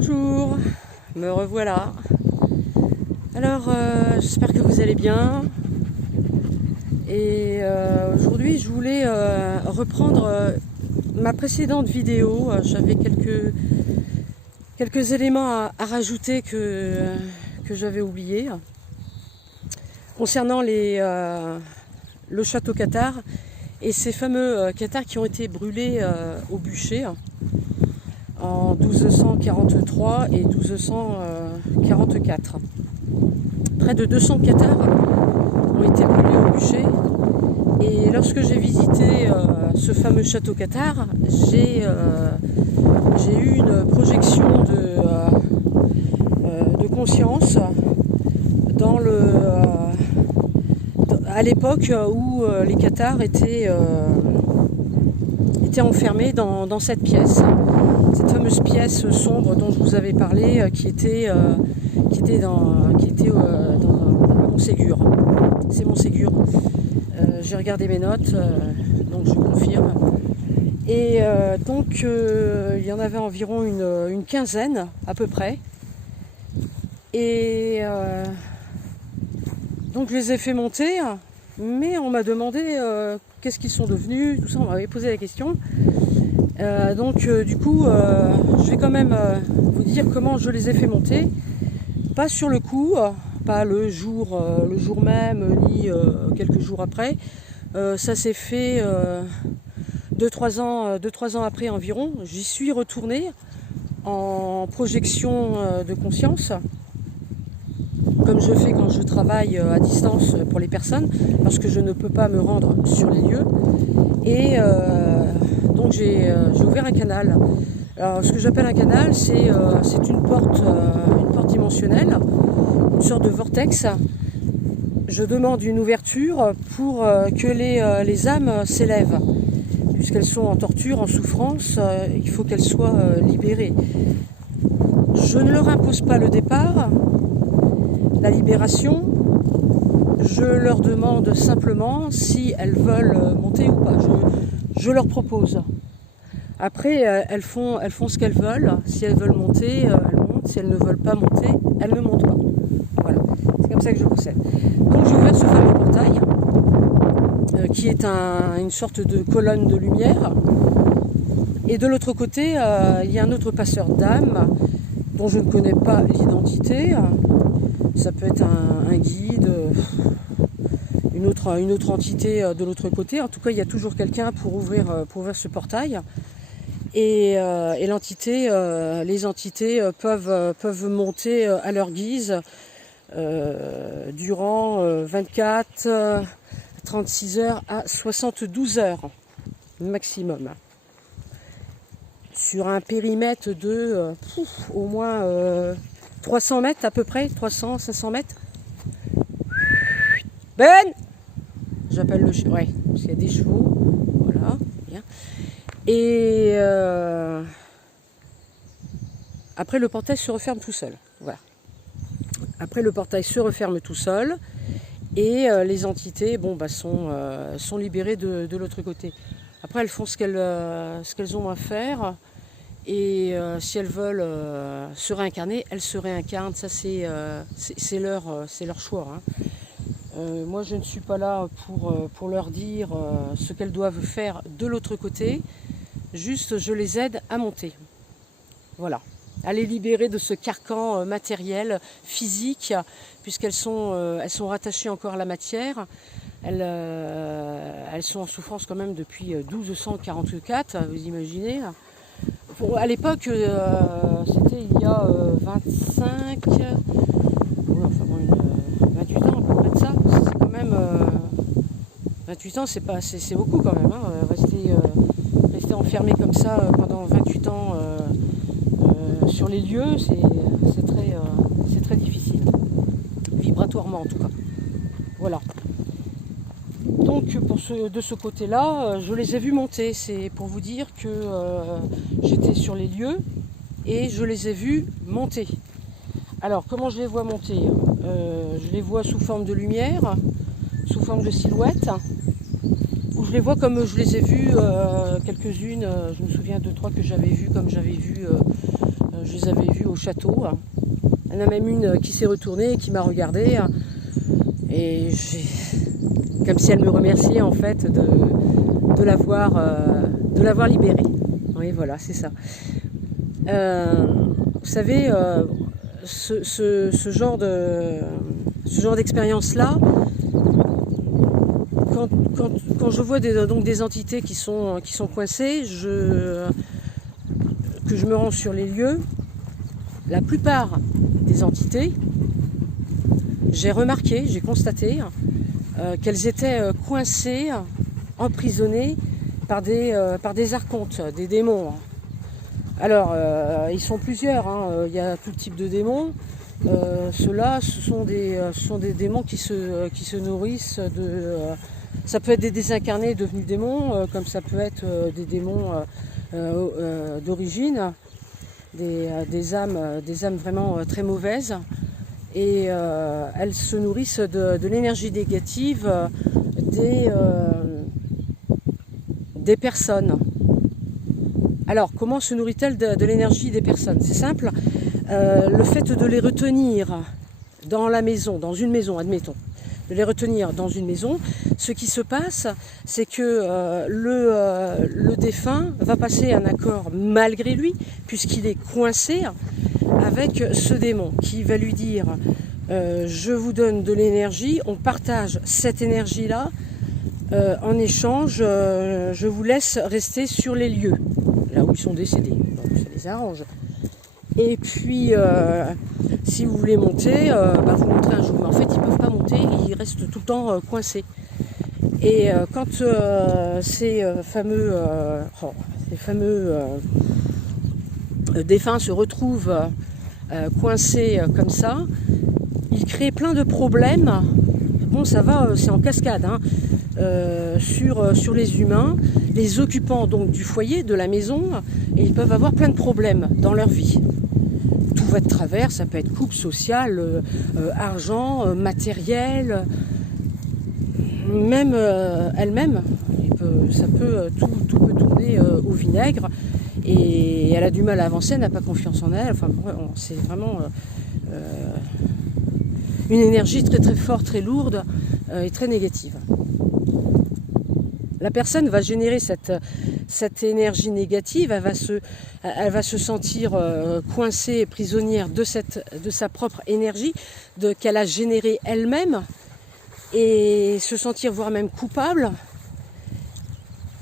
Bonjour, me revoilà. Alors, j'espère que vous allez bien. Et aujourd'hui, je voulais reprendre ma précédente vidéo. J'avais quelques éléments à rajouter que j'avais oubliés. Concernant le château cathare et ces fameux cathares qui ont été brûlés au bûcher en 1243 et 1244. Près de 200 cathares ont été brûlés au bûcher. Et lorsque j'ai visité ce fameux château cathare, j'ai eu une projection de conscience dans à l'époque où les cathares étaient enfermés dans cette pièce. Cette fameuse pièce sombre dont je vous avais parlé, qui était dans Montségur. C'est Montségur. J'ai regardé mes notes, donc je confirme. Et donc il y en avait environ une quinzaine à peu près. Et donc je les ai fait monter, mais on m'a demandé qu'est-ce qu'ils sont devenus, tout ça, on m'avait posé la question. Du coup, je vais quand même vous dire comment je les ai fait monter. Pas sur le coup, pas le jour même, ni quelques jours après. Ça s'est fait 2-3 ans après environ. J'y suis retournée en projection de conscience, comme je fais quand je travaille à distance pour les personnes, parce que je ne peux pas me rendre sur les lieux. Et donc j'ai ouvert un canal. Alors ce que j'appelle un canal, c'est une porte dimensionnelle, une sorte de vortex. Je demande une ouverture pour que les âmes s'élèvent. Puisqu'elles sont en torture, en souffrance, il faut qu'elles soient libérées. Je ne leur impose pas le départ, la libération. Je leur demande simplement si elles veulent monter ou pas. Je leur propose. Après, elles font ce qu'elles veulent. Si elles veulent monter, elles montent. Si elles ne veulent pas monter, elles ne montent pas. Voilà, c'est comme ça que je procède. Donc j'ai ouvert ce fameux portail, qui est une sorte de colonne de lumière. Et de l'autre côté, il y a un autre passeur d'âmes, dont je ne connais pas l'identité. Ça peut être un guide, une autre entité de l'autre côté. En tout cas, il y a toujours quelqu'un pour ouvrir ce portail. Et les entités peuvent monter à leur guise durant 24, 36 heures à 72 heures maximum. Sur un périmètre de au moins 300 mètres à peu près, 300-500 mètres. Ben, j'appelle le chien, ouais, parce qu'il y a des chevaux, voilà, bien. Et après le portail se referme tout seul, voilà. Après le portail se referme tout seul et les entités, sont libérées de l'autre côté. Après elles font ce qu'elles ont à faire. Et si elles veulent se réincarner, elles se réincarnent. Ça, c'est leur choix. Hein. Moi, je ne suis pas là pour leur dire ce qu'elles doivent faire de l'autre côté. Juste, je les aide à monter. Voilà. À les libérer de ce carcan matériel, physique, puisqu'elles sont rattachées encore à la matière. Elles sont en souffrance quand même depuis 1244, vous imaginez. À l'époque, c'était il y a 28 ans à peu près de ça. C'est quand même 28 ans, c'est beaucoup quand même. Hein. Rester enfermé comme ça pendant 28 ans sur les lieux, c'est très difficile, vibratoirement en tout cas. Voilà. Donc de ce côté-là, je les ai vus monter. C'est pour vous dire que j'étais sur les lieux et je les ai vus monter. Alors comment je les vois monter ? Je les vois sous forme de lumière, sous forme de silhouette, ou je les vois comme je les ai vus quelques-unes. Je me souviens de 3 que j'avais vues comme j'avais vu. Je les vous avez vues au château. Il y en a même une qui s'est retournée et qui m'a regardée. Et comme si elle me remerciait en fait de l'avoir libérée. Oui, voilà, c'est ça. Vous savez, ce genre d'expérience-là, quand je vois des entités qui sont coincées, que je me rends sur les lieux, la plupart des entités, j'ai remarqué, j'ai constaté qu'elles étaient coincées, emprisonnées par des archontes, des démons. Alors, ils sont plusieurs, hein. Il y a tout type de démons. Ceux-là, ce sont des démons qui se nourrissent de... ça peut être des désincarnés devenus démons, comme ça peut être des démons d'origine, des âmes vraiment très mauvaises. Et elles se nourrissent de l'énergie négative des personnes. Alors, comment se nourrit-elle de l'énergie des personnes? C'est simple, le fait de les retenir dans la maison, dans une maison, admettons, de les retenir dans une maison, ce qui se passe, c'est que le défunt va passer un accord malgré lui, puisqu'il est coincé avec ce démon, qui va lui dire je vous donne de l'énergie, on partage cette énergie-là, en échange, je vous laisse rester sur les lieux, là où ils sont décédés, donc ça les arrange. Et puis, si vous voulez monter, vous monterez un jour, mais en fait ils ne peuvent pas monter, ils restent tout le temps coincés. Et quand ces fameux défunts se retrouvent coincés comme ça, ils créent plein de problèmes. Bon, ça va, c'est en cascade, hein, sur les humains, les occupants donc du foyer, de la maison, et ils peuvent avoir plein de problèmes dans leur vie. Tout va de travers, ça peut être couple social, argent, matériel, même elle-même, tout peut tourner au vinaigre, et elle a du mal à avancer, elle n'a pas confiance en elle, enfin c'est vraiment une énergie très très forte, très lourde et très négative. La personne va générer cette énergie négative, elle va se sentir coincée, prisonnière de sa propre énergie qu'elle a générée elle-même, et se sentir voire même coupable,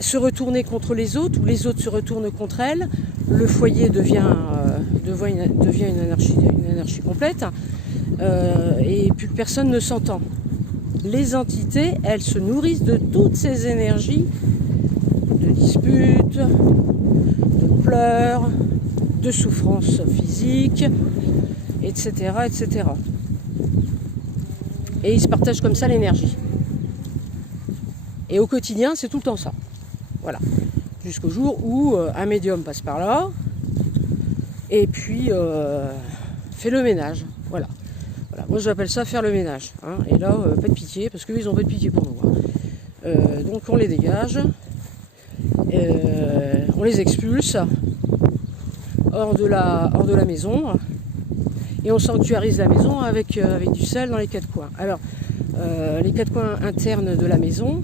se retourner contre les autres, ou les autres se retournent contre elle, le foyer devient une anarchie complète, et plus personne ne s'entend. Les entités, elles se nourrissent de toutes ces énergies, de disputes, de pleurs, de souffrances physiques, etc., etc. Et ils se partagent comme ça l'énergie. Et au quotidien, c'est tout le temps ça. Voilà. Jusqu'au jour où un médium passe par là, et puis fait le ménage. Voilà. Moi j'appelle ça faire le ménage, hein. Et là, pas de pitié, parce qu'ils ont pas de pitié pour nous, hein. Donc on les dégage, on les expulse hors de la maison, et on sanctuarise la maison avec du sel dans les quatre coins. Alors, les quatre coins internes de la maison,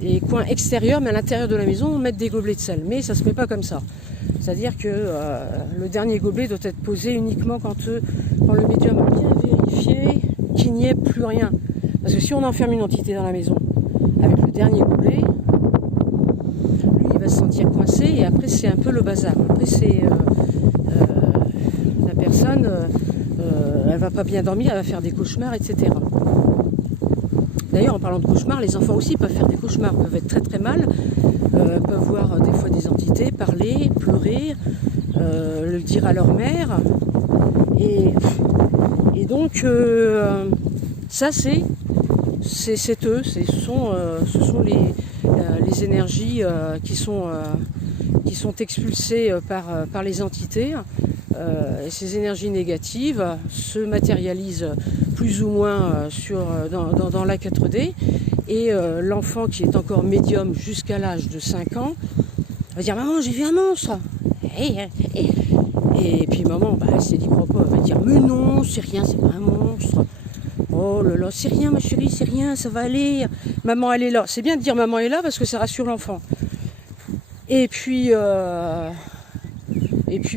les coins extérieurs, mais à l'intérieur de la maison, on met des gobelets de sel. Mais ça se met pas comme ça. C'est-à-dire que le dernier gobelet doit être posé uniquement quand le médium a bien vérifié qu'il n'y ait plus rien. Parce que si on enferme une entité dans la maison avec le dernier gobelet, lui il va se sentir coincé, et après c'est un peu le bazar. Après c'est la personne, elle va pas bien dormir, elle va faire des cauchemars, etc. D'ailleurs, en parlant de cauchemars, les enfants aussi peuvent faire des cauchemars, peuvent être très très mal, peuvent voir des fois des entités, parler, pleurer, le dire à leur mère. Et donc, ça c'est eux, ce sont les énergies qui sont expulsées par les entités. Et ces énergies négatives se matérialisent plus ou moins dans la 4D, et l'enfant qui est encore médium jusqu'à l'âge de 5 ans va dire « Maman, j'ai vu un monstre !» Et puis maman, bah, elle s'est dit, crois pas, elle va dire, mais non, c'est rien, c'est pas un monstre. Oh là là, c'est rien ma chérie, c'est rien, ça va aller. Maman, elle est là. C'est bien de dire maman est là parce que ça rassure l'enfant. Et puis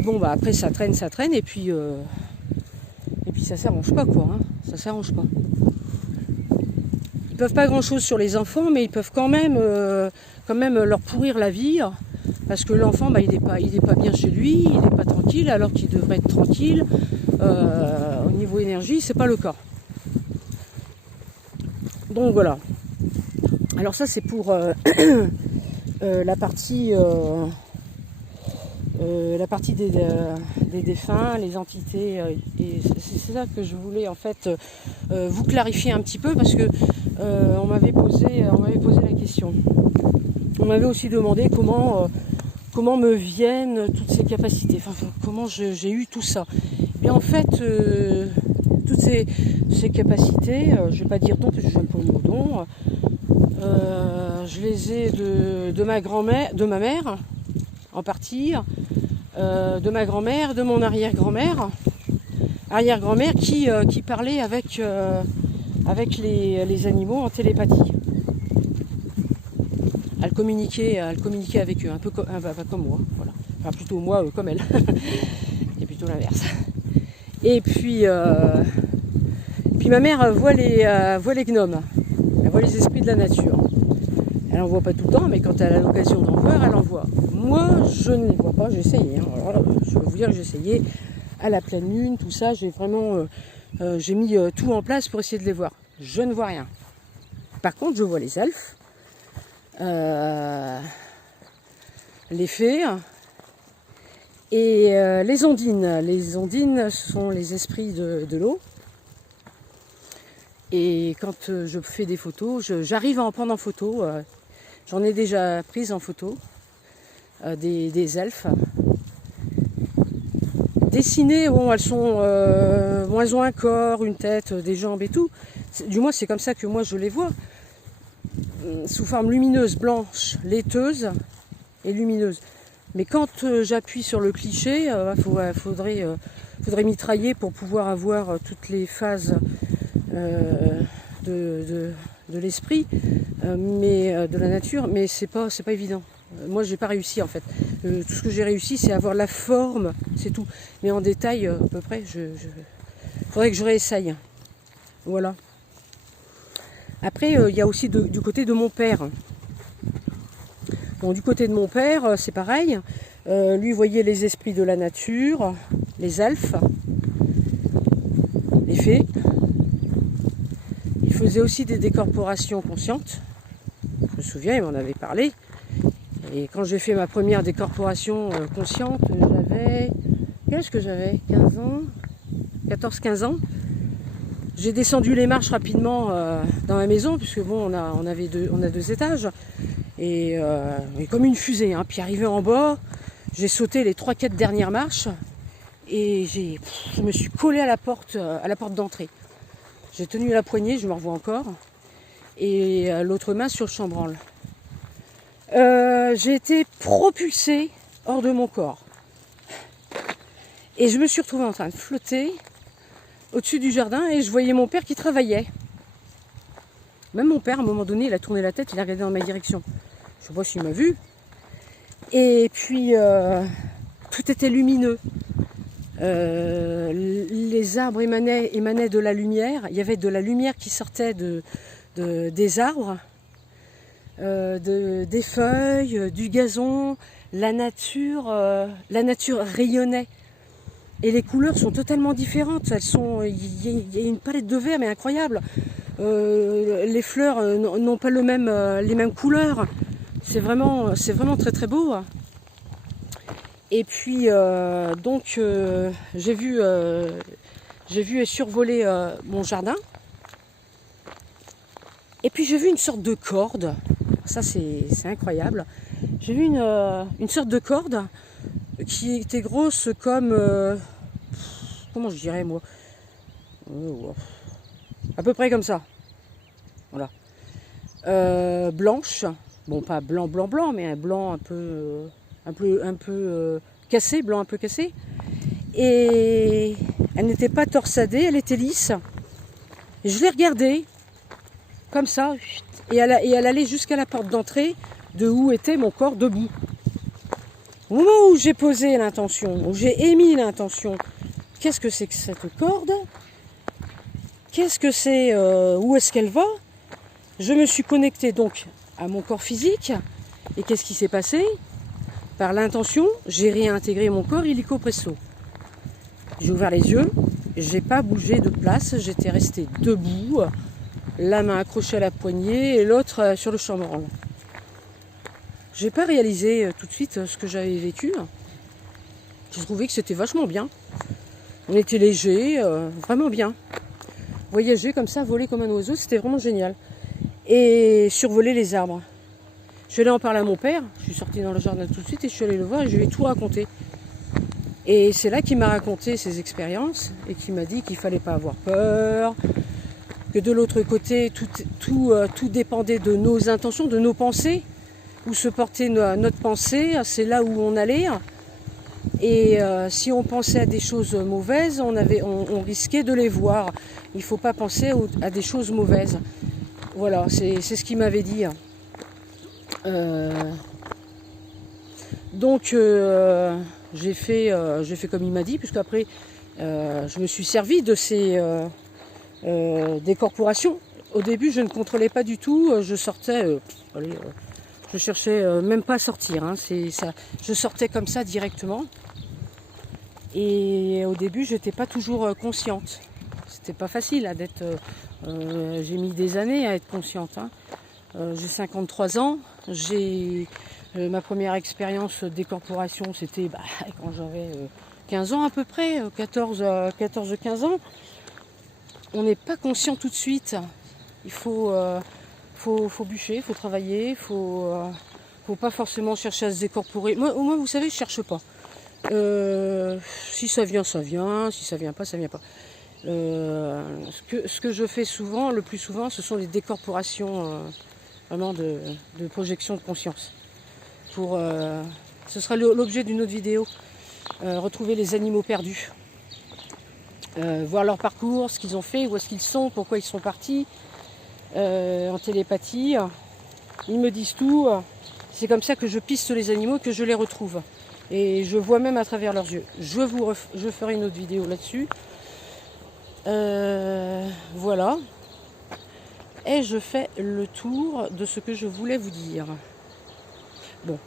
bon, bah après ça traîne, et puis ça s'arrange pas quoi, hein. Ça s'arrange pas. Ils peuvent pas grand chose sur les enfants, mais ils peuvent quand même leur pourrir la vie. Parce que l'enfant, bah, il est pas bien chez lui, il n'est pas tranquille, alors qu'il devrait être tranquille. Au niveau énergie, c'est pas le cas. Donc voilà. Alors ça, c'est pour la partie des défunts, les entités. Et c'est ça que je voulais en fait vous clarifier un petit peu, parce que on m'avait posé la question. On m'avait aussi demandé comment me viennent toutes ces capacités, enfin comment j'ai eu tout ça. Et en fait, toutes ces capacités, je ne vais pas dire don parce que je n'aime pas le mot don, je les ai de ma grand-mère, de ma mère en partie, de ma grand-mère, de mon arrière-grand-mère qui parlait avec les animaux en télépathie. Elle communiquait avec eux, un peu comme moi, voilà. Enfin plutôt moi comme elle. C'est plutôt l'inverse. Et puis ma mère voit les gnomes, elle voit les esprits de la nature. Elle n'en voit pas tout le temps, mais quand elle a l'occasion d'en voir, elle en voit. Moi, je ne les vois pas, j'ai essayé. Hein. Alors, je peux vous dire que j'ai essayé à la pleine lune, tout ça, j'ai vraiment j'ai mis tout en place pour essayer de les voir. Je ne vois rien. Par contre, je vois les elfes, les fées et les ondines. Les ondines sont les esprits de l'eau. Et quand je fais des photos, j'arrive à en prendre en photo. J'en ai déjà prise en photo des elfes. Dessinées, bon, elles sont, elles ont un corps, une tête, des jambes et tout. Du moins, c'est comme ça que moi je les vois. Sous forme lumineuse, blanche, laiteuse et lumineuse. Mais quand j'appuie sur le cliché, faudrait mitrailler pour pouvoir avoir toutes les phases de l'esprit, mais de la nature, mais c'est pas évident. Moi, j'ai pas réussi en fait. Tout ce que j'ai réussi, c'est avoir la forme, c'est tout. Mais en détail, à peu près, faudrait que je réessaye. Voilà. Après, il y a aussi du côté de mon père. Bon, du côté de mon père, c'est pareil. Lui voyait les esprits de la nature, les elfes, les fées. Il faisait aussi des décorporations conscientes. Je me souviens, il m'en avait parlé. Et quand j'ai fait ma première décorporation consciente, j'avais... Quel âge que j'avais 15 ans 14-15 ans. J'ai descendu les marches rapidement dans ma maison, puisque bon, on a deux étages. Et comme une fusée, hein. Puis arrivé en bas, j'ai sauté les 3-4 dernières marches. Et je me suis collée à la porte d'entrée. J'ai tenu la poignée, je me revois encore. Et l'autre main sur le chambranle. J'ai été propulsée hors de mon corps. Et je me suis retrouvée en train de flotter au-dessus du jardin et je voyais mon père qui travaillait. Même mon père, à un moment donné, il a tourné la tête, il a regardé dans ma direction. Je ne sais pas s'il m'a vu. Et puis, tout était lumineux. Les arbres émanaient de la lumière. Il y avait de la lumière qui sortait des arbres. Des feuilles, du gazon, la nature rayonnait. Et les couleurs sont totalement différentes. Il y a une palette de vert mais incroyable. Les fleurs n'ont pas les mêmes couleurs. C'est vraiment très très beau. Et puis donc j'ai vu et survolé mon jardin. Et puis j'ai vu une sorte de corde. Ça c'est incroyable. J'ai vu une sorte de corde qui était grosse comme comment je dirais moi, à peu près comme ça. Voilà. Blanche. Bon, pas blanc, mais un blanc un peu cassé, blanc un peu cassé. Et elle n'était pas torsadée, elle était lisse. Et je l'ai regardée, comme ça, et elle allait jusqu'à la porte d'entrée de où était mon corps debout. Au moment où j'ai posé l'intention, où j'ai émis l'intention, qu'est-ce que c'est que cette corde? Qu'est-ce que c'est? Où est-ce qu'elle va? Je me suis connectée donc à mon corps physique. Et qu'est-ce qui s'est passé? Par l'intention, j'ai réintégré mon corps illico presso. J'ai ouvert les yeux, j'ai pas bougé de place, j'étais restée debout, la main accrochée à la poignée et l'autre sur le chambranle. J'ai pas réalisé tout de suite ce que j'avais vécu. J'ai trouvé que c'était vachement bien. On était léger, vraiment bien. Voyager comme ça, voler comme un oiseau, c'était vraiment génial. Et survoler les arbres. Je suis allée en parler à mon père, je suis sortie dans le jardin tout de suite et je suis allée le voir et je lui ai tout raconté. Et c'est là qu'il m'a raconté ses expériences et qu'il m'a dit qu'il ne fallait pas avoir peur, que de l'autre côté, tout dépendait de nos intentions, de nos pensées, où se portait notre pensée, c'est là où on allait. Et si on pensait à des choses mauvaises, on risquait de les voir. Il ne faut pas penser à des choses mauvaises. Voilà, c'est ce qu'il m'avait dit. Donc j'ai fait comme il m'a dit, puisque après je me suis servi de ces des corporations. Au début, je ne contrôlais pas du tout. Je sortais, je cherchais même pas à sortir. Hein, ça, je sortais comme ça directement. Et au début, j'étais pas toujours consciente. C'était pas facile d'être. J'ai mis des années à être consciente. Hein. J'ai 53 ans. J'ai ma première expérience des corporations, c'était quand j'avais 15 ans à peu près, 14-15 ans. On n'est pas conscient tout de suite. Il faut bûcher, il faut travailler, il faut pas forcément chercher à se décorporer. Moi, au moins, vous savez, je cherche pas. Si ça vient, ça vient. Si ça vient pas, ça vient pas. Ce que je fais souvent, le plus souvent, ce sont des décorporations vraiment de projection de conscience. Ce sera l'objet d'une autre vidéo. Retrouver les animaux perdus. Voir leur parcours, ce qu'ils ont fait, où est-ce qu'ils sont, pourquoi ils sont partis. En télépathie. Ils me disent tout. C'est comme ça que je piste les animaux, que je les retrouve. Et je vois même à travers leurs yeux. Je ferai une autre vidéo là-dessus. Voilà. Et je fais le tour de ce que je voulais vous dire. Bon,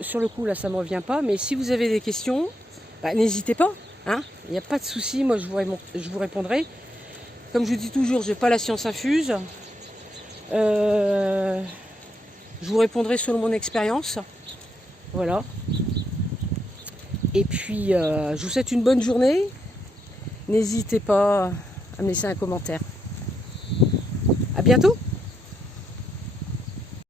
sur le coup, là, ça ne me revient pas. Mais si vous avez des questions, n'hésitez pas. Hein, il n'y a pas de souci, moi, je vous répondrai. Comme je vous dis toujours, je n'ai pas la science infuse. Je vous répondrai selon mon expérience. Voilà. Et puis, je vous souhaite une bonne journée. N'hésitez pas à me laisser un commentaire. À bientôt!